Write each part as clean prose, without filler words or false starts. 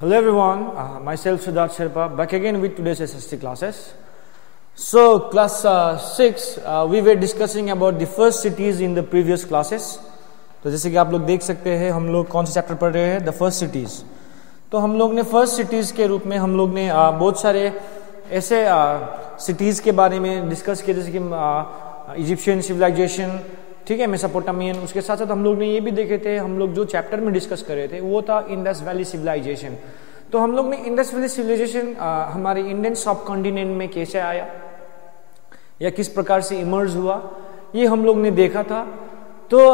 Hello everyone, myself Siddharth Sherpa back again with today's SST classes. So class 6 we were discussing about the first cities in the previous classes. तो जैसे कि आप लोग देख सकते हैं हम लोग कौन सा चैप्टर पढ़ रहे हैं, द फर्स्ट सिटीज़. तो हम लोग ने फर्स्ट सिटीज़ के रूप में हम लोग ने बहुत सारे ऐसे सिटीज़ के बारे में डिस्कस किए जैसे कि इजिप्शियन सिविलाइजेशन, ठीक है, मेसोपोटामियन. उसके साथ साथ हम लोग ने ये भी देखे थे, हम लोग जो चैप्टर में डिस्कस कर रहे थे वो था इंडस वैली सिविलाइजेशन. तो हम लोग ने इंडस वैली सिविलाइजेशन हमारे इंडियन सब कॉन्टिनेंट में कैसे आया या किस प्रकार से इमर्ज हुआ ये हम लोग ने देखा था. तो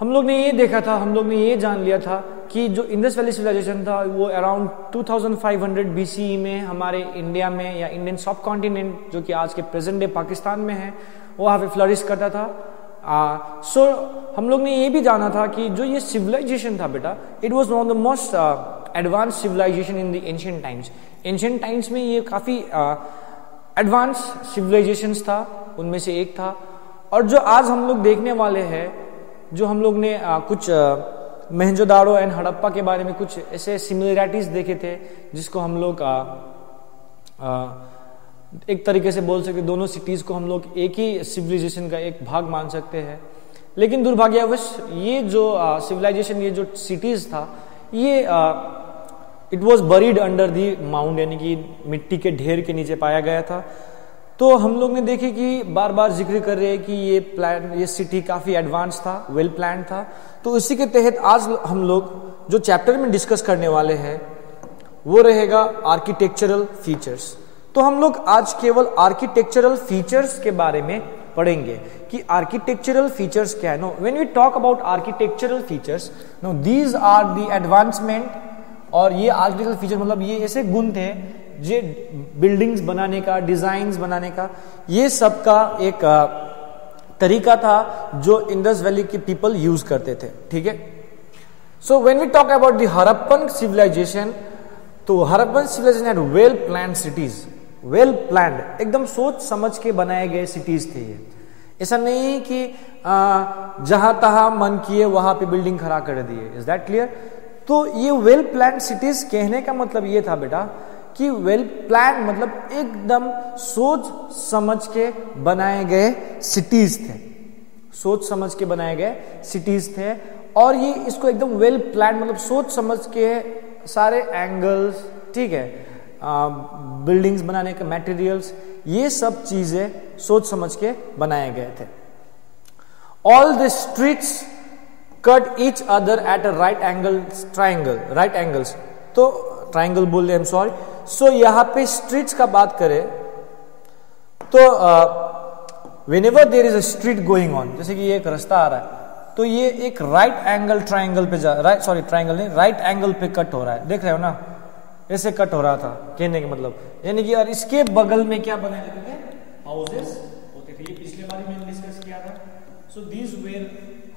हम लोग ने ये देखा था, हम लोग ने ये जान लिया था कि जो इंडस वैली सिविलाइजेशन था वो अराउंड 2500 BCE में हमारे इंडिया में या इंडियन सब कॉन्टिनेंट जो कि आज के प्रेजेंट डे पाकिस्तान में है वहाँ पे फ्लरिश करता था. सो हम लोग ने ये भी जाना था कि जो ये सिविलाइजेशन था बेटा, it was one of the most advance civilization in the ancient times. Ancient times में ये काफ़ी एडवांस सिविलाइजेशंस था, उनमें से एक था. और जो आज हम लोग देखने वाले हैं, जो हम लोग ने कुछ मोहनजोदाड़ो एंड हड़प्पा के बारे में कुछ ऐसे सिमिलरिटीज देखे थे जिसको हम लोग एक तरीके से बोल सकते, दोनों सिटीज को हम लोग एक ही सिविलाइजेशन का एक भाग मान सकते हैं. लेकिन दुर्भाग्यवश ये जो सिविलाइजेशन, ये जो सिटीज था, ये it was buried under the mount, यानी कि मिट्टी के ढेर के नीचे पाया गया था. तो हम लोग ने देखे कि बार बार जिक्र कर रहे हैं कि ये सिटी काफ़ी एडवांस था, वेल प्लान था. तो इसी के तहत आज हम लोग जो चैप्टर में डिस्कस करने वाले हैं वो रहेगा आर्किटेक्चरल फीचर्स. तो हम लोग आज केवल आर्किटेक्चरल फीचर्स के बारे में पढ़ेंगे कि आर्किटेक्चरल फीचर्स क्या है. No, when we talk about architectural features, no these are the advancement. और ये आर्किटेक्चरल फीचर मतलब ये ऐसे गुण थे जो बिल्डिंग्स बनाने का, डिजाइन्स बनाने का, ये सब का एक तरीका था जो इंडस वैली के पीपल यूज करते थे. ठीक है. So when we talk about the Harappan civilization, तो Harappan civilization had well planned cities. Well planned, एकदम सोच समझ के बनाए गए सिटीज थे ये. ऐसा नहीं कि जहां तहां मन किए वहां पे बिल्डिंग खड़ा कर दिए. Is that clear? तो ये वेल प्लान्ड सिटीज कहने का मतलब ये था बेटा कि वेल प्लान मतलब एकदम सोच समझ के बनाए गए सिटीज थे, सोच समझ के बनाए गए सिटीज थे. और ये इसको एकदम वेल प्लान मतलब सोच समझ के सारे एंगल्स, ठीक है, बिल्डिंग्स बनाने के मटेरियल्स, ये सब चीजें सोच समझ के बनाए गए थे. All the streets cut each other at a right angle triangle, right angles. तो ट्राइंगल बोल रहे, आई एम सॉरी. सो यहाँ पे स्ट्रीट्स का बात करें तो whenever there is a street going on, जैसे कि ये एक रास्ता आ रहा है तो ये एक राइट एंगल ट्राइंगल पे ट्राइंगल नहीं, राइट एंगल पे कट हो रहा है. देख रहे हो ना, ऐसे कट हो रहा था कहने का मतलब, यानी कि और इसके बगल में क्या बनाए जाते थे, हाउसेस होते थे. ये पिछले बार मैंने डिस्कस किया था. So these were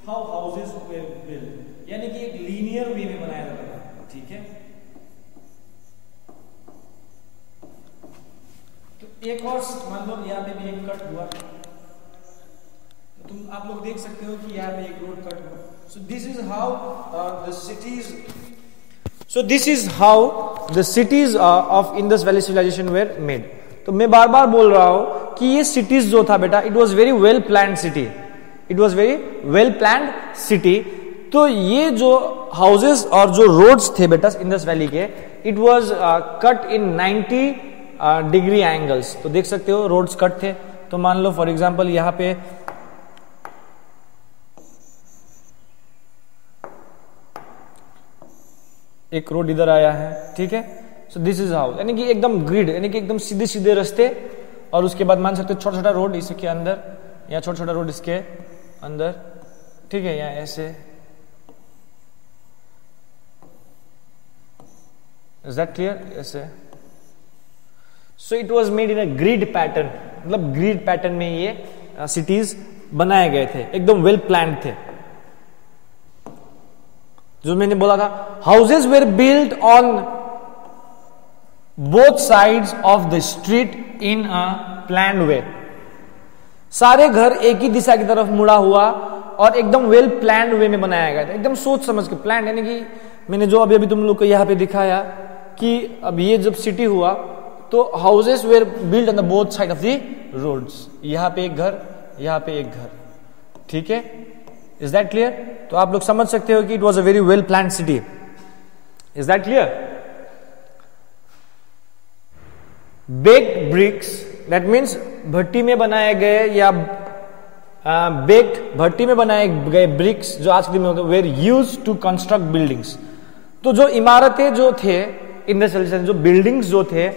how houses were built, यानी कि एक लीनियर वे में बनाया जाता था. ठीक है. एक और मान लो यहाँ पे भी एक कट हुआ, तो तुम आप लोग देख सकते हो कि यहाँ पे एक रोड कट हुआ. So this is how the cities, so this is how the cities of Indus valley civilization were made. तो मैं बार बार बोल रहा हूं कि ये सिटीज जो था बेटा, it was very well planned city, it was very well planned city. तो ये जो हाउसेस और जो रोड्स थे बेटा इंडस वैली के, it was cut in 90 degree angles. तो देख सकते हो रोड्स कट थे. तो मान लो फॉर एग्जांपल यहां पे एक रोड इधर आया है, ठीक है. सो दिस इज हाउ, यानी कि एकदम ग्रिड, यानी कि एकदम सीधे सीधे रास्ते. और उसके बाद मान सकते हो छोटा छोटा रोड इसके अंदर, या छोटा छोटा रोड इसके अंदर, ठीक है, या ऐसे. Is that clear? ऐसे. So it was made in a grid pattern, मतलब ग्रिड पैटर्न में ये सिटीज बनाए गए थे, एकदम वेल प्लान्ड थे. जो मैंने बोला था, houses were built on both sides of the street in a planned way. सारे घर एक ही दिशा की तरफ मुड़ा हुआ और एकदम वेल प्लान्ड वे में बनाया गया था, एकदम सोच समझ के. प्लान यानी कि मैंने जो अभी अभी तुम लोग को यहाँ पे दिखाया कि अब ये जब सिटी हुआ तो houses were build on the both side of the roads, यहाँ पे एक घर, यहाँ पे एक घर, ठीक है, इज दैट क्लियर? तो आप लोग समझ सकते हो कि it was a very well planned city, is that clear? Baked bricks, that means भट्टी में बनाए गए या बेक्ड भट्टी में बनाए गए ब्रिक्स जो आज के दिन में होते हैं, were use to construct buildings. तो जो इमारतें जो थे इंडस्ट्रियल, जो बिल्डिंग्स जो थे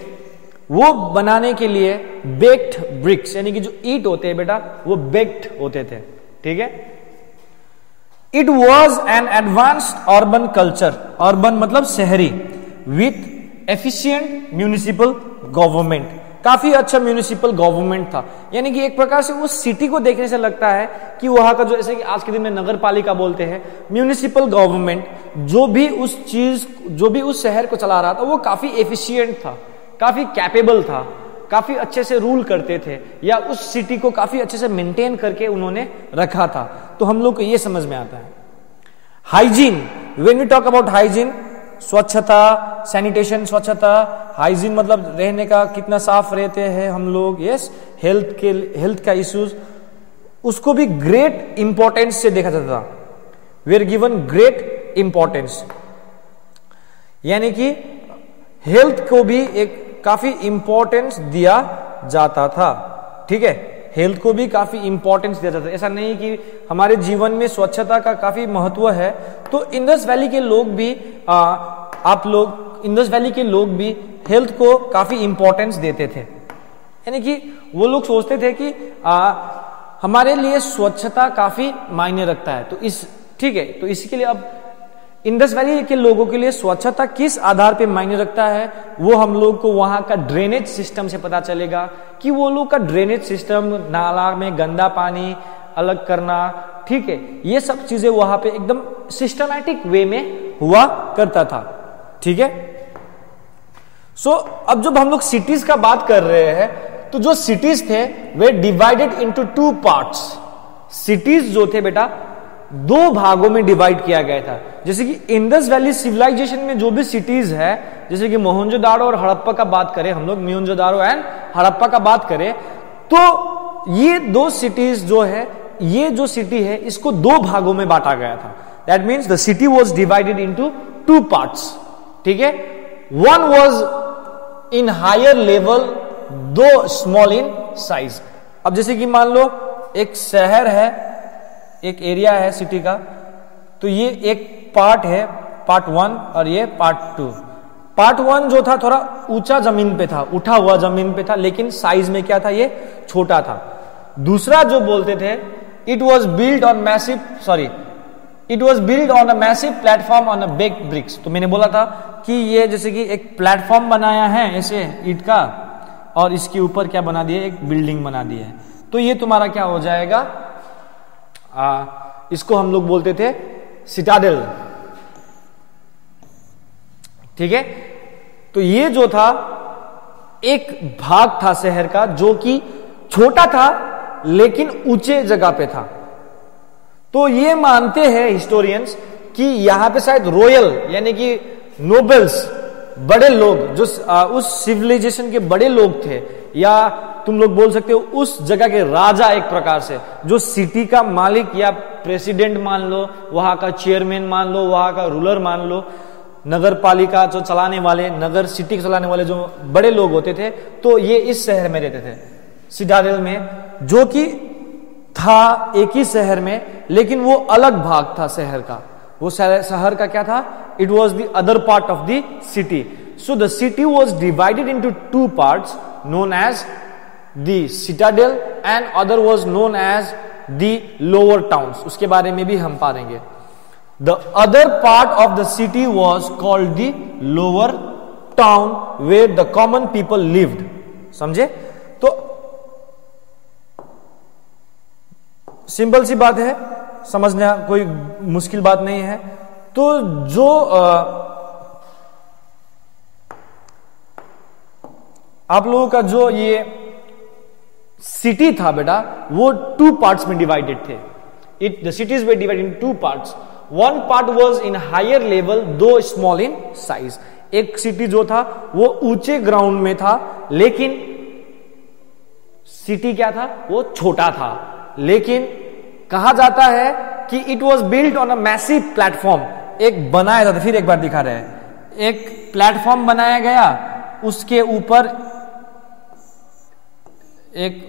वो बनाने के लिए बेक्ड ब्रिक्स, यानी कि जो ईंट होते हैं बेटा वो बेक्ड होते थे, ठीक है। It was an advanced urban culture, urban मतलब शहरी, विथ एफिशिएंट म्यूनिसिपल गवर्नमेंट, काफी अच्छा म्यूनिसिपल गवर्नमेंट था। यानी कि एक प्रकार से उस सिटी को देखने से लगता है कि वहां का जो, जैसे कि आज के दिन में नगर पालिका बोलते हैं, म्यूनिसिपल गवर्नमेंट जो भी उस शहर को चला रहा था वो काफी एफिशिएंट था, काफी कैपेबल था, काफी अच्छे से रूल करते थे, या उस सिटी को काफी अच्छे से मेंटेन करके उन्होंने रखा था। तो हम लोग को ये समझ में आता है। Hygiene, when we talk about hygiene, स्वच्छता, सैनिटेशन, स्वच्छता, हाइजीन मतलब रहने का कितना साफ रहते हैं हम लोग, यस, हेल्थ का इश्यूज, उसको भी ग्रेट इंपॉर्टेंस से देखा जाता था। We are given great importance, यानी कि हेल्थ को भी एक काफी इंपॉर्टेंस दिया जाता था, ठीक है, हेल्थ को भी काफी इंपॉर्टेंस दिया जाता है। ऐसा नहीं कि हमारे जीवन में स्वच्छता का काफी महत्व है, तो इंडस वैली के लोग भी इंडस वैली के लोग भी हेल्थ को काफी इंपॉर्टेंस देते थे। यानी कि वो लोग सोचते थे कि हमारे लिए स्वच्छता काफी मायने रखता है, तो ठीक है, तो इसके लिए अब इंडस वैली के लोगों के लिए स्वच्छता किस आधार पे मायने रखता है, वो हम लोग को वहां का ड्रेनेज सिस्टम से पता चलेगा कि वो लोग का ड्रेनेज सिस्टम, नाला में गंदा पानी अलग करना, ठीक है, ये सब चीजें वहां पे एकदम सिस्टमैटिक वे में हुआ करता था, ठीक है। सो अब जब हम लोग सिटीज का बात कर रहे हैं, तो जो सिटीज थे वे डिवाइडेड इनटू 2 पार्ट्स। सिटीज जो थे बेटा 2 भागों में डिवाइड किया गया था। जैसे कि इंडस वैली सिविलाइजेशन में जो भी सिटीज है, जैसे कि मोहनजोदाड़ो और हड़प्पा का बात करें, हम लोग मोहनजोदाड़ो एंड हड़प्पा का बात करें, तो ये 2 सिटीज जो है, ये जो सिटी है इसको 2 भागों में बांटा गया था। That means the city was divided into 2 parts, ठीक है। One was in higher level, 2 small in size. अब जैसे कि मान लो एक शहर है, एक एरिया है सिटी का, तो ये एक पार्ट है, पार्ट 1, और ये पार्ट 2। पार्ट 1 जो था थोड़ा ऊंचा जमीन पे था, उठा हुआ जमीन पे था, लेकिन साइज में क्या था, ये छोटा था। दूसरा जो बोलते थे, it was build on a massive platform on a baked bricks. तो मैंने बोला था कि ये जैसे कि एक प्लेटफॉर्म बनाया है ऐसे ईंट का, और इसके ऊपर क्या बना दिया, एक बिल्डिंग बना दी है। तो ये तुम्हारा क्या हो जाएगा, इसको हम लोग बोलते थे सिटाडेल, ठीक है। तो ये जो था एक भाग था शहर का जो कि छोटा था लेकिन ऊंचे जगह पे था। तो ये मानते हैं हिस्टोरियंस कि यहां पे शायद रॉयल, यानी कि नोबल्स, बड़े लोग जो उस सिविलाइजेशन के बड़े लोग थे, या तुम लोग बोल सकते हो उस जगह के राजा, एक प्रकार से जो सिटी का मालिक या प्रेसिडेंट मान लो, वहां का चेयरमैन मान लो, वहां का रूलर मान लो, नगर पालिका जो चलाने वाले, नगर सिटी चलाने वाले जो बड़े लोग होते थे, तो ये इस शहर में रहते थे, सिटाडेल में, जो कि था एक ही शहर में, लेकिन वो अलग भाग था शहर का। वो शहर का क्या था, it was the other part of the city. So the city was divided into 2 parts known as the citadel and other was known as the lower towns. उसके बारे में भी हम पढ़ेंगे। The other part of the city was called the lower town where the common people lived. समझे? तो simple सी बात है, समझना कोई मुश्किल बात नहीं है। तो जो आप लोगों का जो ये सिटी था बेटा, वो 2 पार्ट्स में डिवाइडेड थे। The cities were divided in 2 parts. One part was in higher level दो स्मॉल इन साइज। एक सिटी जो था वो ऊंचे ग्राउंड में था, लेकिन सिटी क्या था, वो छोटा था। लेकिन कहा जाता है कि it was built on a massive platform. एक बनाया जाता, फिर एक बार दिखा रहे हैं, एक प्लेटफॉर्म बनाया गया, उसके ऊपर एक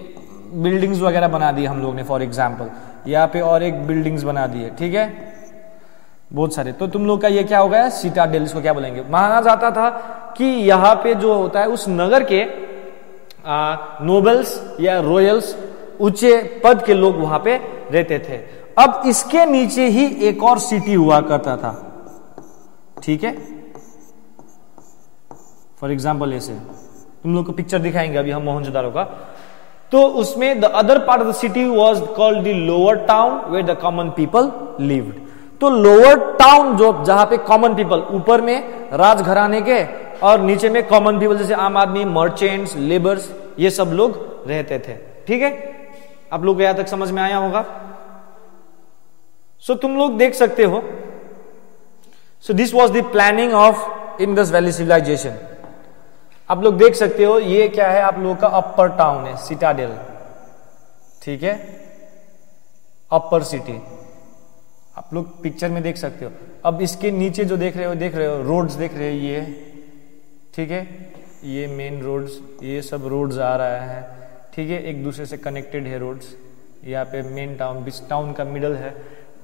बिल्डिंग्स वगैरह बना दी हम लोग ने, फॉर एग्जाम्पल यहाँ पे और एक बिल्डिंग्स बना दी है, ठीक है, बहुत सारे। तो तुम लोग का ये क्या होगा, सिटाडेल, इसको क्या बोलेंगे। माना जाता था कि यहाँ पे जो होता है उस नगर के नोबल्स या रॉयल्स, ऊंचे पद के लोग वहां पे रहते थे। अब इसके नीचे ही एक और सिटी हुआ करता था, ठीक है। फॉर एग्जाम्पल ऐसे तुम लोग को पिक्चर दिखाएंगे अभी हम मोहनजोदारो का। तो उसमें the other part of the city was called the lower town where the common people lived. तो लोअर टाउन जो जहां पे कॉमन पीपल, ऊपर में राजघराने के और नीचे में कॉमन पीपल जैसे आम आदमी, मर्चेंट्स, लेबर्स, ये सब लोग रहते थे, ठीक है। आप लोग को यहां तक समझ में आया होगा। सो तुम लोग देख सकते हो, so this was the planning of Indus valley civilization. आप लोग देख सकते हो ये क्या है, आप लोगों का अपर टाउन है, सिटाडेल, ठीक है, अपर सिटी। आप लोग पिक्चर में देख सकते हो। अब इसके नीचे जो देख रहे हो रोड्स देख रहे हो, ये ठीक है, ये मेन रोड्स, ये सब रोड्स आ रहा है, ठीक है, एक दूसरे से कनेक्टेड है रोड्स। यहाँ पे मेन टाउन, बीच टाउन का मिडल है,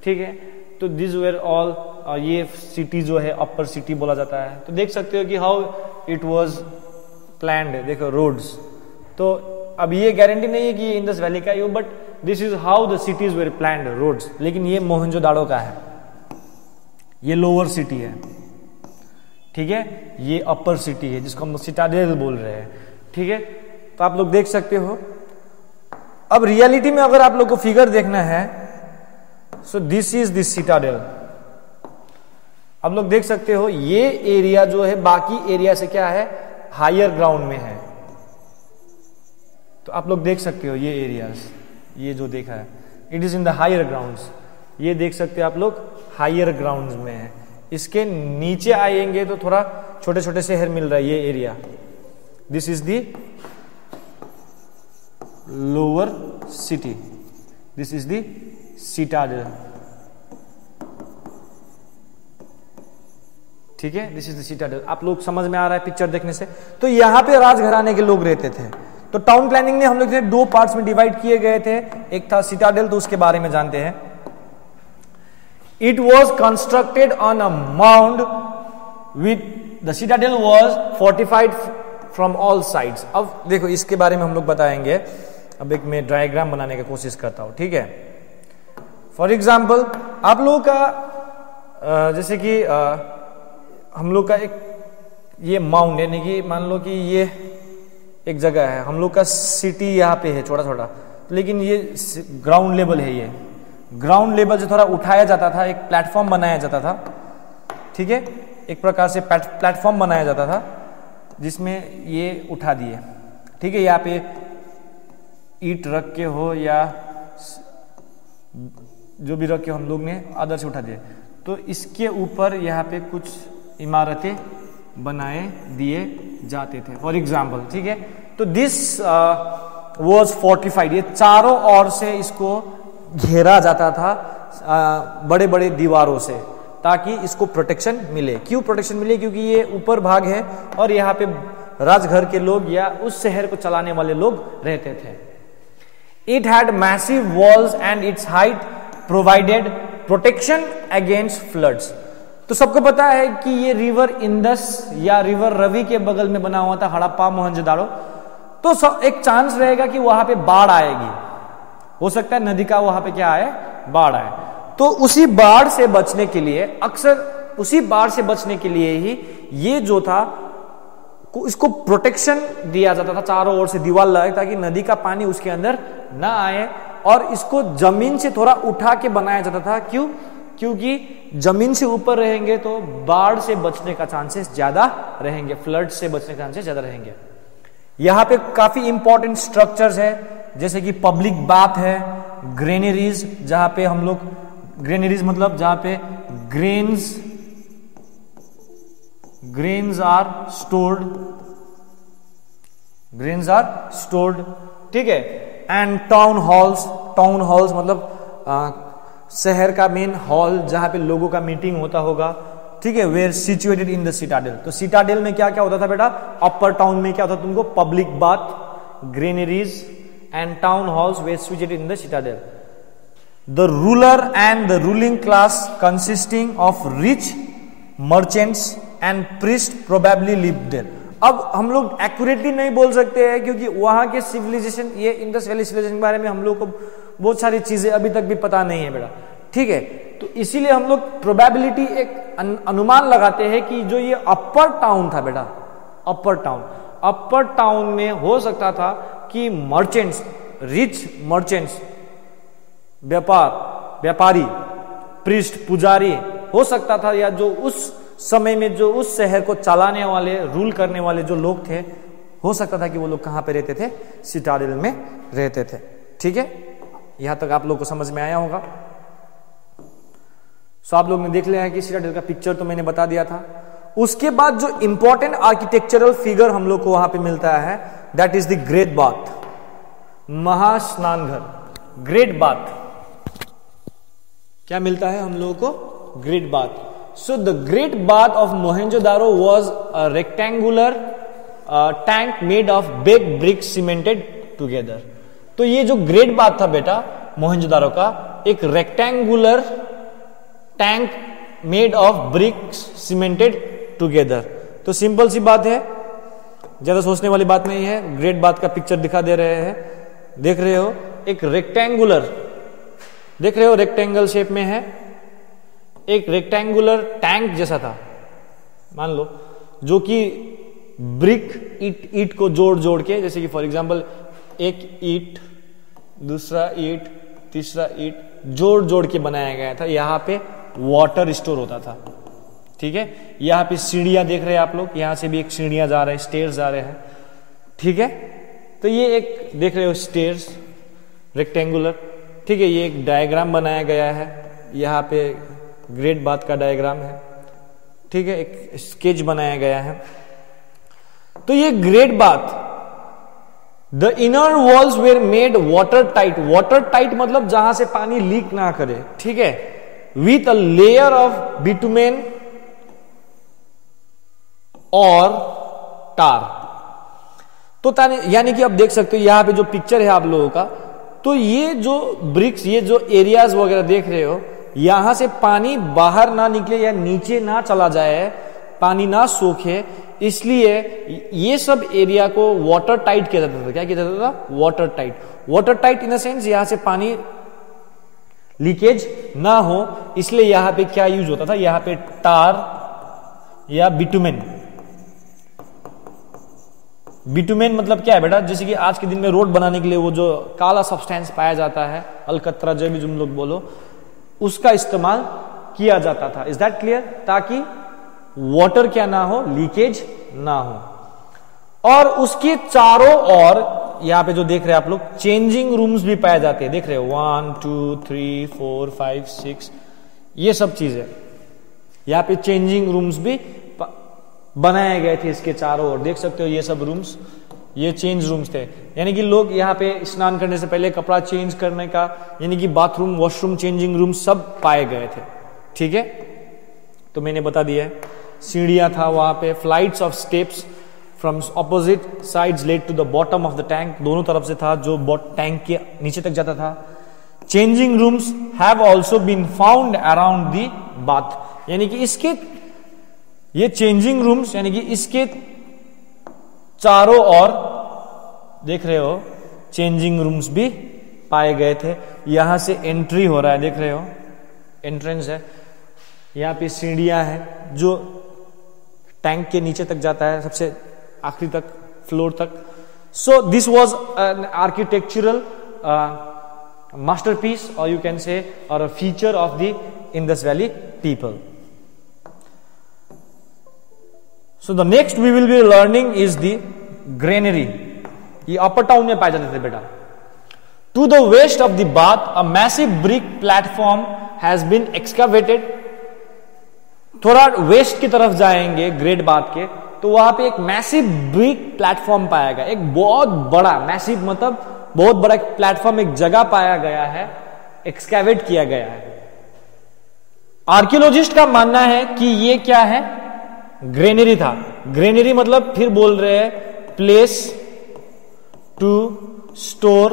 ठीक है। तो दिस वेर ऑल, ये सिटी जो है अपर सिटी बोला जाता है। तो देख सकते हो कि हाउ इट वाज प्लान्ड, देखो रोड्स। तो अब ये गारंटी नहीं है कि ये इंडस वैली का ही हो, but this is how the cities were planned, roads. लेकिन ये मोहनजोदाड़ो का है, ये लोअर सिटी है, ठीक है, ये अपर सिटी है जिसको हम सिटाडेल बोल रहे हैं, ठीक है। तो आप लोग देख सकते हो। अब रियलिटी में अगर आप लोग को फिगर देखना है, सो दिस इज दिस सिटाडेल। आप लोग देख सकते हो ये एरिया जो है बाकी एरिया से क्या है, हायर ग्राउंड में है। तो आप लोग देख सकते हो ये एरियाज, ये जो देखा है, it is in the higher grounds. ये देख सकते हो आप लोग हायर ग्राउंड्स में है। इसके नीचे आएंगे तो थोड़ा छोटे छोटे शहर मिल रहा है, ये area, this is the lower city, this is the Citadel, ठीक है, दिस इज द सिटाडेल। आप लोग समझ में आ रहा है पिक्चर देखने से। तो यहां पे राजघराने के लोग रहते थे। तो टाउन प्लानिंग में हम लोग दो पार्ट्स में डिवाइड किए गए थे, एक था सिटाडेल, तो उसके बारे में जानते हैं। It was constructed on a mound with the Citadel was fortified from all sides. अब देखो इसके बारे में हम लोग बताएंगे। अब एक मैं डायग्राम बनाने की कोशिश करता हूं, ठीक है। फॉर एग्जाम्पल आप लोगों का जैसे कि हम लोग का एक ये माउंट, यानी कि मान लो कि ये एक जगह है, हम लोग का सिटी यहाँ पे है छोटा छोटा, लेकिन ये ग्राउंड लेवल है। ये ग्राउंड लेवल से थोड़ा उठाया जाता था, एक प्लेटफॉर्म बनाया जाता था, ठीक है, एक प्रकार से प्लेटफॉर्म बनाया जाता था जिसमें ये उठा दिए, ठीक है। यहाँ पे ईंट रख के हो या जो भी रख के हम लोग ने आदर से उठा दिए। तो इसके ऊपर यहाँ पे कुछ इमारतें बनाए दिए जाते थे, फॉर एग्जाम्पल, ठीक है। तो दिस वॉज फोर्टिफाइड, ये चारों ओर से इसको घेरा जाता था बड़े बड़े दीवारों से, ताकि इसको प्रोटेक्शन मिले। क्यों प्रोटेक्शन मिले? क्योंकि ये ऊपर भाग है और यहाँ पे राजघर के लोग या उस शहर को चलाने वाले लोग रहते थे। It had massive walls and it's height provided protection against floods. तो सबको पता है कि ये रिवर इंदस या रिवर रवि के बगल में बना हुआ था, हड़प्पा, मोहनजोदाड़ो। तो एक चांस रहेगा कि वहां पे बाढ़ आएगी, हो सकता है नदी का वहां पे क्या आए, बाढ़ आए। तो उसी बाढ़ से बचने के लिए, अक्सर उसी बाढ़ से बचने के लिए ही ये जो था इसको प्रोटेक्शन दिया जाता था, चारों ओर से दीवार लगाए ताकि नदी का पानी उसके अंदर ना आए। और इसको जमीन से थोड़ा उठा के बनाया जाता था। क्यों? क्योंकि जमीन से ऊपर रहेंगे तो बाढ़ से बचने का चांसेस ज्यादा रहेंगे, फ्लड से बचने का चांसेस ज्यादा रहेंगे। यहां पे काफी इंपॉर्टेंट स्ट्रक्चर्स है, जैसे कि पब्लिक बाथ है, ग्रेनरीज, जहां पे हम लोग, ग्रेनरीज मतलब जहां पे grains are stored, ठीक है। एंड टाउन हॉल्स मतलब शहर का मेन हॉल जहां पे लोगों का मीटिंग होता होगा, ठीक है, were situated in the citadel. तो सिटाडेल में क्या क्या होता था बेटा, अपर टाउन में क्या होता था तुमको, public bath, granaries and town halls were situated in the citadel. The ruler and the ruling class consisting of rich merchants and priest probably lived there. अब हम लोग एक्यूरेटली नहीं बोल सकते हैं क्योंकि वहां के सिविलाइजेशन, ये इंडस वैली सिविलाइजेशन के बारे में हम लोग को बहुत सारी चीजें अभी तक भी पता नहीं है बेटा, ठीक है। तो इसीलिए हम लोग प्रोबेबिलिटी एक अनुमान लगाते हैं कि जो ये अपर टाउन था बेटा, अपर टाउन में हो सकता था कि मर्चेंट्स, रिच मर्चेंट्स, व्यापारी, प्रीस्ट, पुजारी हो सकता था, या जो उस समय में जो उस शहर को चलाने वाले, रूल करने वाले जो लोग थे, हो सकता था कि वो लोग कहां पे रहते थे, सिटाडेल में रहते थे, ठीक है। यहां तक आप लोग को समझ में आया होगा। सो आप लोग ने देख लिया है कि सिटाडेल का पिक्चर तो मैंने बता दिया था। उसके बाद जो इंपॉर्टेंट आर्किटेक्चरल फिगर हम लोग को वहां पे मिलता है, that is the great bath, महास्नानघर, ग्रेट बाथ। क्या मिलता है हम लोगों को, great bath. So the Great Bath of Mohenjo-daro was a rectangular tank made of baked bricks cemented together. तो ये जो ग्रेट बाथ था बेटा मोहनजोदारो का, एक rectangular tank made of BRICS cemented together. तो सिंपल सी बात है, ज्यादा सोचने वाली बात नहीं है। ग्रेट बाथ का पिक्चर दिखा दे रहे हैं, देख रहे हो, एक रेक्टेंगुलर, देख रहे हो, रेक्टेंगल शेप में है, एक रेक्टेंगुलर टैंक जैसा था मान लो, जो कि ब्रिक ईट को जोड़ के, जैसे कि फॉर एग्जांपल एक ईट, दूसरा ईट, तीसरा ईट जोड़ के बनाया गया था। यहां पे वाटर स्टोर होता था, ठीक है। यहां पे सीढ़ियां देख रहे हैं आप लोग, यहां से भी एक सीढ़ियां जा रहे हैं, स्टेयर्स जा रहे हैं, ठीक है। तो ये एक देख रहे हो स्टेयर्स रेक्टेंगुलर, ठीक है। ये एक डायग्राम बनाया गया है, यहां पे ग्रेट बाथ का डायग्राम है, ठीक है, एक स्केच बनाया गया है। तो ये great bath, the inner walls were made water tight, water tight मतलब जहां से पानी लीक ना करे, ठीक है, with a layer of bitumen और टार। तो यानी कि आप देख सकते हो यहां पे जो पिक्चर है आप लोगों का, तो ये जो ब्रिक्स, ये जो एरियाज वगैरह देख रहे हो, यहां से पानी बाहर ना निकले या नीचे ना चला जाए, पानी ना सूखे, इसलिए ये सब एरिया को वाटर टाइट किया जाता था। क्या किया जाता था, water tight. Water tight in the sense यहां से पानी लीकेज ना हो, इसलिए यहां पे क्या यूज होता था, यहां पे टार या बिटुमेन। बिटुमेन मतलब क्या है बेटा, जैसे कि आज के दिन में रोड बनाने के लिए वो जो काला सब्सटेंस पाया जाता है, अलकतरा जो भी तुम लोग बोलो, उसका इस्तेमाल किया जाता था। इज दैट क्लियर, ताकि वाटर क्या ना हो, लीकेज ना हो। और उसके चारों ओर यहां पे जो देख रहे हैं आप लोग, चेंजिंग रूम्स भी पाए जाते हैं, देख रहे हो 1 2 3 4 5 6, ये सब चीजें यहां पे चेंजिंग रूम्स भी बनाए गए थे इसके चारों ओर, देख सकते हो ये सब रूम्स, ये चेंज रूम्स थे। यानी कि लोग यहाँ पे स्नान करने से पहले कपड़ा चेंज करने का, यानी कि बाथरूम, वॉशरूम, चेंजिंग रूम सब पाए गए थे, ठीक है। तो मैंने बता दिया है, सीढ़ियां था वहां पे, flights of steps from opposite sides led to the bottom of the tank, दोनों तरफ से था जो टैंक के नीचे तक जाता था। Changing rooms have also been found around the bath, यानी कि इसके ये चेंजिंग रूम्स, यानी कि इसके चारों ओर देख रहे हो चेंजिंग रूम्स भी पाए गए थे। यहां से एंट्री हो रहा है, देख रहे हो एंट्रेंस है, यहां पे सीढ़ियां हैं जो टैंक के नीचे तक जाता है, सबसे आखिरी तक, फ्लोर तक। सो this was an architectural masterpiece, or you can say, or a feature of the Indus Valley people. So the next we will be learning is the granary. ये अपर टाउन में पाए जाते थे बेटा। To the west of the bath, a massive brick platform has been excavated थोड़ा waste की तरफ जाएंगे ग्रेट बाथ के, तो वहां पे एक मैसिव बिग प्लेटफॉर्म पाया गया, एक बहुत बड़ा मैसिव मतलब बहुत बड़ा प्लेटफॉर्म, एक जगह पाया गया है, एक्सकैवेट किया गया है। आर्कियोलॉजिस्ट का मानना है कि ये क्या है, ग्रेनरी था। ग्रेनरी मतलब फिर बोल रहे हैं प्लेस टू स्टोर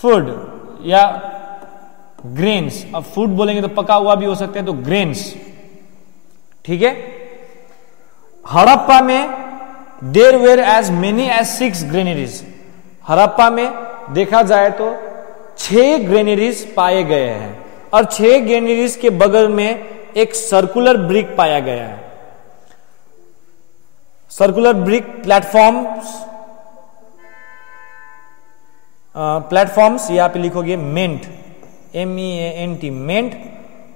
फूड या ग्रेन्स। अब फूड बोलेंगे तो पका हुआ भी हो सकता है, तो ग्रेन्स, ठीक है। हड़प्पा में there were as many as 6 granaries. Harappa में देखा जाए तो 6 ग्रेनरीज पाए गए हैं और 6 ग्रेनरीज के बगल में एक सर्कुलर ब्रिक पाया गया है। सर्कुलर ब्रिक प्लेटफॉर्म्स यहां पे लिखोगे मेंट, MEANT, meant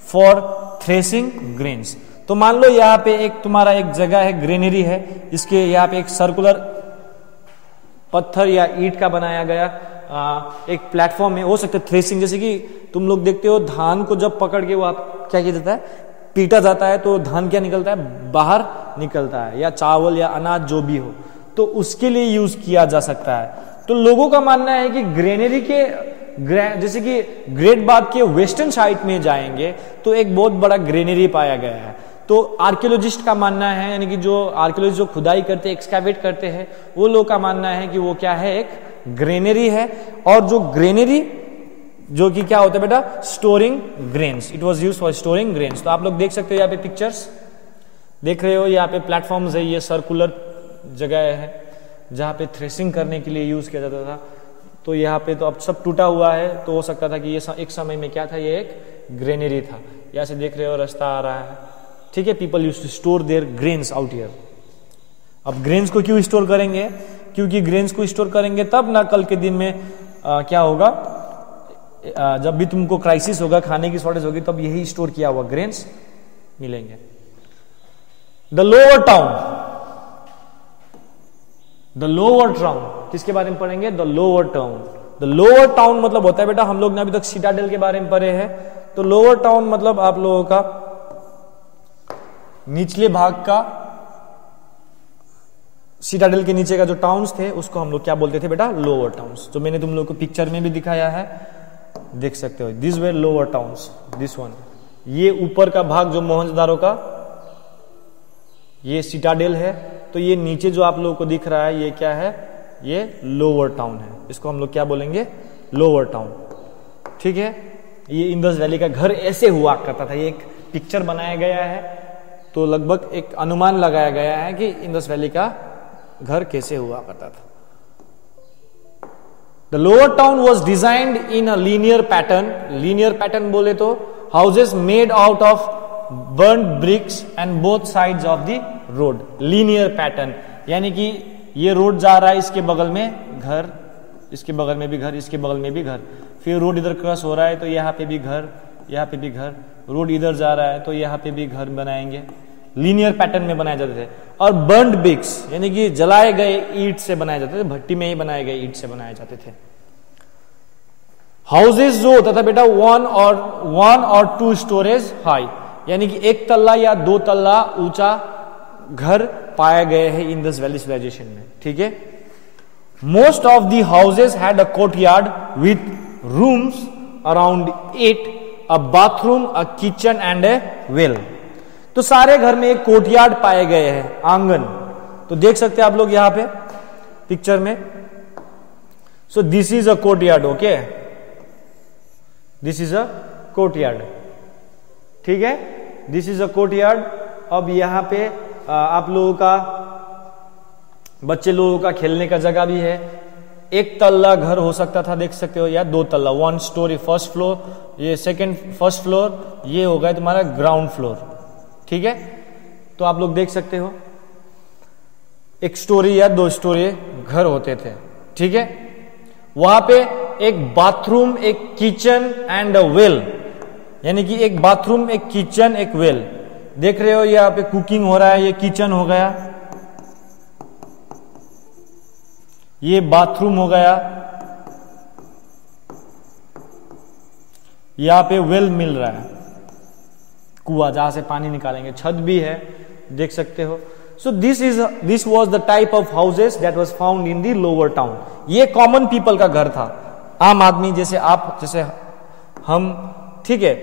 for threshing grains. तो मान लो यहां पे एक तुम्हारा एक जगह है, ग्रेनरी है, इसके यहां पे एक सर्कुलर पत्थर या ईंट का बनाया गया एक प्लेटफॉर्म है, हो सकता है थ्रेसिंग, जैसे कि तुम लोग देखते हो धान को जब पकड़ के वो क्या किया जाता है, पीटा जाता है, तो धान क्या निकलता है, बाहर निकलता है, या चावल या अनाज जो भी हो, तो उसके लिए यूज किया जा सकता है। तो लोगों का मानना है कि ग्रेनरी के जैसे कि ग्रेट बाथ के वेस्टर्न साइड में जाएंगे तो एक बहुत बड़ा ग्रेनरी पाया गया है। तो आर्कियोलॉजिस्ट का मानना है, यानी कि जो आर्कियोलॉजिस्ट जो खुदाई करते हैं, एक्सकैवेट करते हैं, वो लोग का मानना है कि वो क्या है, एक ग्रेनरी है। और जो ग्रेनरी जो कि क्या होता है बेटा, storing grains, it was used for storing grains. तो आप लोग देख सकते हो यहाँ पे पिक्चर्स देख रहे हो, यहाँ पे प्लेटफॉर्म्स है, ये सर्कुलर जगह है जहाँ पे थ्रेसिंग करने के लिए यूज किया जाता था। तो यहाँ पे तो अब सब टूटा हुआ है, तो हो सकता था कि ये एक समय में क्या था, ये एक ग्रेनरी था। यहाँ से देख रहे हो रास्ता आ रहा है, ठीक है। People use to store their grains out here. अब ग्रेन्स को क्यों स्टोर करेंगे, क्योंकि ग्रेन्स को स्टोर करेंगे तब ना कल के दिन में क्या होगा, जब भी तुमको क्राइसिस होगा, खाने की शॉर्टेज होगी, तब यही स्टोर किया हुआ ग्रेन्स मिलेंगे। The lower town, the lower town किसके बारे में पढ़ेंगे, the lower town. The lower town मतलब होता है बेटा, हम लोग ने अभी तक सिटाडेल के बारे में पढ़े हैं, तो लोअर टाउन मतलब आप लोगों का निचले भाग का, सिटाडेल के नीचे का जो टाउन्स थे उसको हम लोग क्या बोलते थे बेटा, लोअर टाउन्स। जो मैंने तुम लोग को पिक्चर में भी दिखाया है, देख सकते हो, this were lower towns, this one. ये ऊपर का भाग जो मोहनजोदारो का, ये सिटाडेल है, तो ये नीचे जो आप लोगों को दिख रहा है, ये क्या है, ये लोअर टाउन है। इसको हम लोग क्या बोलेंगे, लोअर टाउन, ठीक है। ये इंदस वैली का घर ऐसे हुआ करता था, ये एक पिक्चर बनाया गया है, तो लगभग एक अनुमान लगाया गया है कि इंदस वैली का घर कैसे हुआ करता था। The lower town was designed in a linear pattern. Linear pattern बोले तो houses made out of burnt bricks and both sides of the road. Linear pattern यानी कि ये रोड जा रहा है, इसके बगल में घर, इसके बगल में भी घर, इसके बगल में भी घर, फिर रोड इधर क्रॉस हो रहा है तो यहाँ पे भी घर, यहाँ पे भी घर, रोड इधर जा रहा है तो यहाँ पे भी घर बनाएंगे। लीनियर पैटर्न में बनाए जाते थे। और बर्न्ड ब्रिक्स यानी कि जलाए गए ईंट से बनाए जाते थे, भट्टी में ही बनाए गए ईंट से बनाए जाते थे। हाउसेज जो होता था बेटा 1 और 2 स्टोरेज हाई, यानी कि 1 तल्ला या 2 तल्ला ऊंचा घर पाए गए हैं इंदस वैली सिविलाइजेशन में, ठीक है। Most of the houses had a courtyard with rooms around it, a bathroom, a kitchen and A well. तो सारे घर में एक कोर्टयार्ड पाए गए हैं, आंगन। तो देख सकते हैं आप लोग यहां पे पिक्चर में। सो this is a courtyard, okay, this is a courtyard, ठीक है, दिस इज अ कोर्टयार्ड। अब यहां पे आप लोगों का बच्चे लोगों का खेलने का जगह भी है। 1 तल्ला घर हो सकता था, देख सकते हो, या 2 तल्ला, 1 स्टोरी फर्स्ट फ्लोर, ये सेकंड फर्स्ट फ्लोर, ये हो गया तुम्हारा ग्राउंड फ्लोर, ठीक है। तो आप लोग देख सकते हो 1 स्टोरी या 2 स्टोरी घर होते थे, ठीक है। वहां पे एक बाथरूम, एक किचन एंड अ वेल, यानी कि एक बाथरूम, एक किचन, एक वेल। देख रहे हो यहाँ पे कुकिंग हो रहा है, ये किचन हो गया, ये बाथरूम हो गया, यहां पे वेल मिल रहा है, कुआं जहां से पानी निकालेंगे, छत भी है, देख सकते हो। So this was the type of houses that was found in the lower town. ये कॉमन पीपल का घर था, आम आदमी जैसे आप जैसे हम, ठीक है।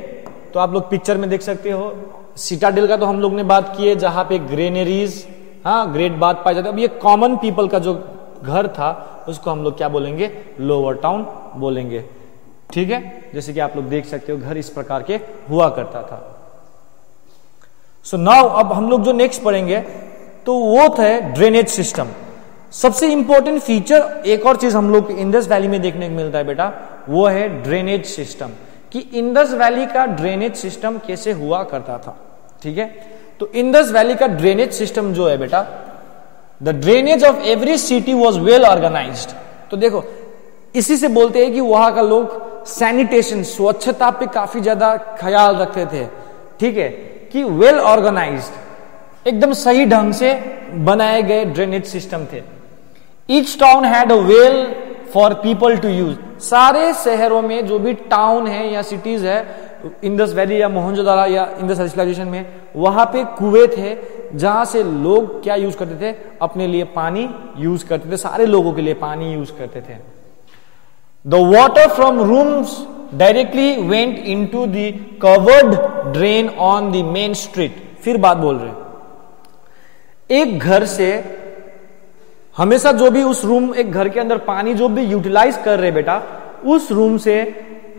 तो आप लोग पिक्चर में देख सकते हो, सिटाडेल का तो हम लोग ने बात की है जहां पे ग्रेनरीज, हाँ, ग्रेट बात पाए जाते। अब ये कॉमन पीपल का जो घर था उसको हम लोग क्या बोलेंगे, लोअर टाउन बोलेंगे, ठीक है। जैसे कि आप लोग देख सकते हो घर इस प्रकार के हुआ करता था। सो नाउ अब हम लोग जो नेक्स्ट पढ़ेंगे तो वो थे ड्रेनेज सिस्टम। सबसे इंपॉर्टेंट फीचर एक और चीज हम लोग इंडस वैली में देखने को मिलता है बेटा, वो है ड्रेनेज सिस्टम, कि इंडस वैली का ड्रेनेज सिस्टम कैसे हुआ करता था, ठीक है। तो इंडस वैली का ड्रेनेज सिस्टम जो है बेटा, the drainage of every city was well organised. तो देखो इसी से बोलते हैं कि वहां का लोग सैनिटेशन, स्वच्छता पे काफी ज्यादा ख्याल रखते थे, ठीक है, कि वेल ऑर्गेनाइज्ड, एकदम सही ढंग से बनाए गए ड्रेनेज सिस्टम थे। Each town had a well for people to use. सारे शहरों में जो भी टाउन है या सिटीज है, इंडस वैली या मोहनजोदारो या इंडस सिविलाइजेशन में, वहां पे कुएं थे जहां से लोग क्या यूज करते थे, अपने लिए पानी यूज करते थे, सारे लोगों के लिए पानी यूज करते थे। The water from rooms directly went into the covered drain on the main street. फिर बात बोल रहे, एक घर से हमेशा जो भी उस रूम, एक घर के अंदर पानी जो भी यूटिलाइज कर रहे बेटा, उस रूम से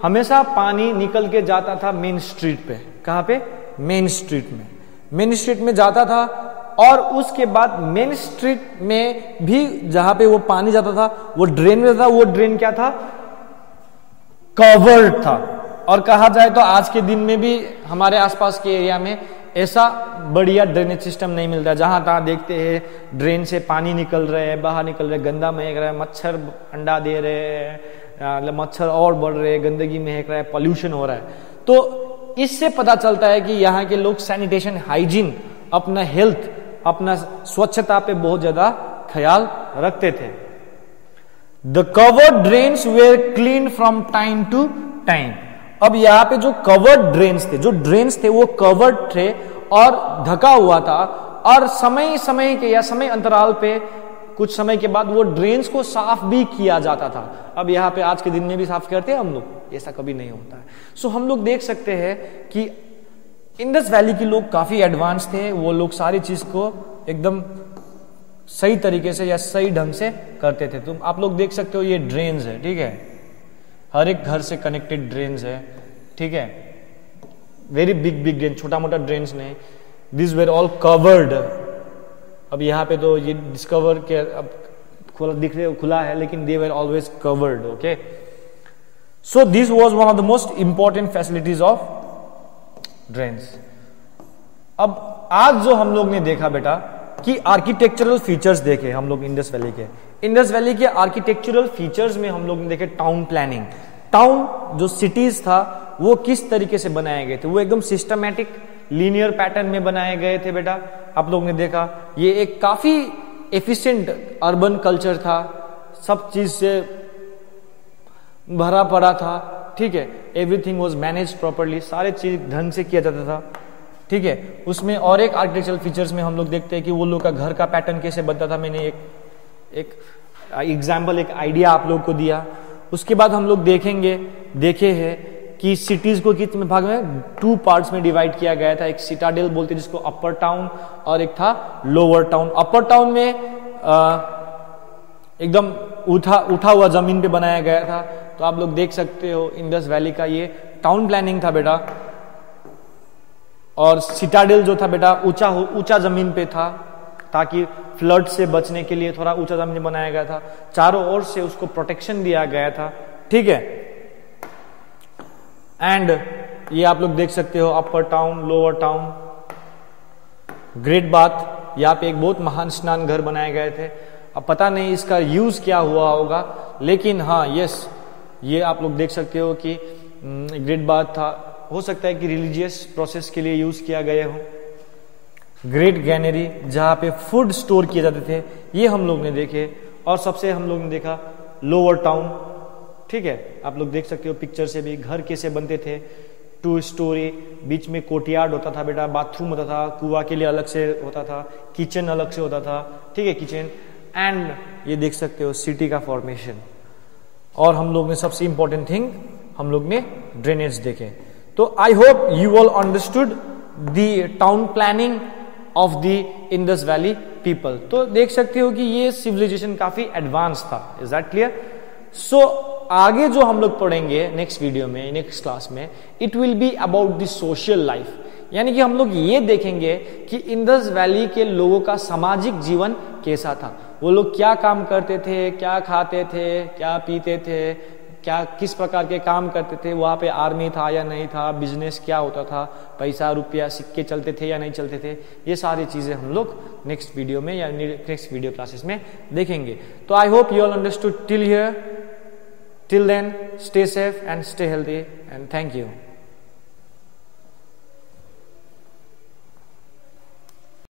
हमेशा पानी निकल के जाता था मेन स्ट्रीट पे। कहां पे, मेन स्ट्रीट में, मेन स्ट्रीट में जाता था। और उसके बाद मेन स्ट्रीट में भी जहां पे वो पानी जाता था वो ड्रेन में था, वो ड्रेन क्या था, कवर्ड था। और कहा जाए तो आज के दिन में भी हमारे आसपास के एरिया में ऐसा बढ़िया ड्रेनेज सिस्टम नहीं मिलता। जहां तहां देखते हैं ड्रेन से पानी निकल रहे हैं, बाहर निकल रहे, गंदा महक रहा है, मच्छर अंडा दे रहे हैं, मच्छर और बढ़ रहे हैं, गंदगी महक रहा है, पॉल्यूशन हो रहा है। तो इससे पता चलता है कि यहाँ के लोग सैनिटेशन, हाइजीन, अपना हेल्थ, अपना स्वच्छता पे बहुत ज्यादा ख्याल रखते थे। The covered drains were clean from time to time. अब यहाँ पे जो कवर्ड ड्रेन्स थे, जो ड्रेन्स थे वो कवर्ड थे और ढका हुआ था, और समय समय के या समय अंतराल पे कुछ समय के बाद वो ड्रेन्स को साफ भी किया जाता था। अब यहाँ पे आज के दिन में भी साफ करते हैं हम लोग, ऐसा कभी नहीं होता है। सो हम लोग देख सकते हैं कि इंडस वैली के लोग काफी एडवांस थे, वो लोग सारी चीज को एकदम सही तरीके से या सही ढंग से करते थे। तुम आप लोग देख सकते हो ये ड्रेन्स है, ठीक है, हर एक घर से कनेक्टेड ड्रेन्स है, ठीक है, वेरी बिग बिग ड्रेन, छोटा मोटा ड्रेन्स नहीं, दिस वेर ऑल कवर्ड। अब यहाँ पे तो ये डिस्कवर के अब खुला दिख रहे खुला है, लेकिन they were always covered, okay. So this was one of the most important facilities of drains. अब आज जो हम लोग ने देखा बेटा कि आर्किटेक्चरल फीचर्स देखे हम लोग इंडस वैली के, इंडस वैली के आर्किटेक्चरल फीचर्स में हम लोग ने देखे टाउन प्लानिंग। टाउन जो सिटीज था वो किस तरीके से बनाए गए थे, वो एकदम सिस्टमैटिक लीनियर पैटर्न में बनाए गए थे बेटा। आप लोग ने देखा ये एक काफी एफिशिएंट अर्बन कल्चर था, सब चीज से भरा पड़ा था, ठीक है, एवरीथिंग वाज मैनेज्ड प्रॉपर्ली, सारे चीज ढंग से किया जाता था, ठीक है। उसमें और एक आर्किटेक्चरल फीचर्स में हम लोग देखते हैं कि वो लोग का घर का पैटर्न कैसे बनता था। मैंने एक एग्जाम्पल, एक आइडिया आप लोग को दिया। उसके बाद हम लोग देखे हैं कि सिटीज को कितने भाग में, 2 पार्ट्स में डिवाइड किया गया था। एक सिटाडेल बोलते हैं जिसको अपर टाउन, और एक था लोअर टाउन। अपर टाउन में एकदम उठा हुआ जमीन पे बनाया गया था। तो आप लोग देख सकते हो इंडस वैली का ये टाउन प्लानिंग था बेटा। और सिटाडेल जो था बेटा ऊंचा जमीन पे था, ताकि फ्लड से बचने के लिए थोड़ा ऊंचा जमीन बनाया गया था, चारों ओर से उसको प्रोटेक्शन दिया गया था, ठीक है। एंड ये आप लोग देख सकते हो upper town, lower town, great bath, यहाँ पे एक बहुत महान स्नान घर बनाए गए थे। अब पता नहीं इसका यूज क्या हुआ होगा, लेकिन हाँ यस, ये आप लोग देख सकते हो कि ग्रेट बाथ था, हो सकता है कि रिलीजियस प्रोसेस के लिए यूज किया गया हो। ग्रेट गैनरी जहां पे फूड स्टोर किए जाते थे, ये हम लोग ने देखे। और सबसे हम लोग ने देखा लोअर टाउन, ठीक है, आप लोग देख सकते हो पिक्चर से भी घर कैसे बनते थे, 2 स्टोरी, बीच में कोर्टयार्ड होता था बेटा, बाथरूम होता था, कुआं के लिए अलग से होता था, किचन अलग से होता था, ठीक है, किचन। एंड ये देख सकते हो सिटी का फॉर्मेशन। और हम लोग ने सबसे इंपॉर्टेंट थिंग हम लोग ने ड्रेनेज देखे। तो I hope you all understood the town planning of the Indus valley people. तो देख सकते हो कि ये सिविलाइजेशन काफी एडवांस था। Is that clear? सो आगे जो हम लोग पढ़ेंगे नेक्स्ट वीडियो में, नेक्स्ट क्लास में, it will be about the social life. यानी कि हम लोग ये देखेंगे कि इंडस वैली के लोगों का सामाजिक जीवन कैसा था, वो लोग क्या काम करते थे, क्या खाते थे, क्या पीते थे, क्या किस प्रकार के काम करते थे, वहाँ पे आर्मी था या नहीं था, बिजनेस क्या होता था, पैसा रुपया सिक्के चलते थे या नहीं चलते थे, ये सारी चीज़ें हम लोग नेक्स्ट वीडियो में या नेक्स्ट वीडियो क्लासेस में देखेंगे। तो I hope you all understood till here. Till then, stay safe and stay healthy, and thank you.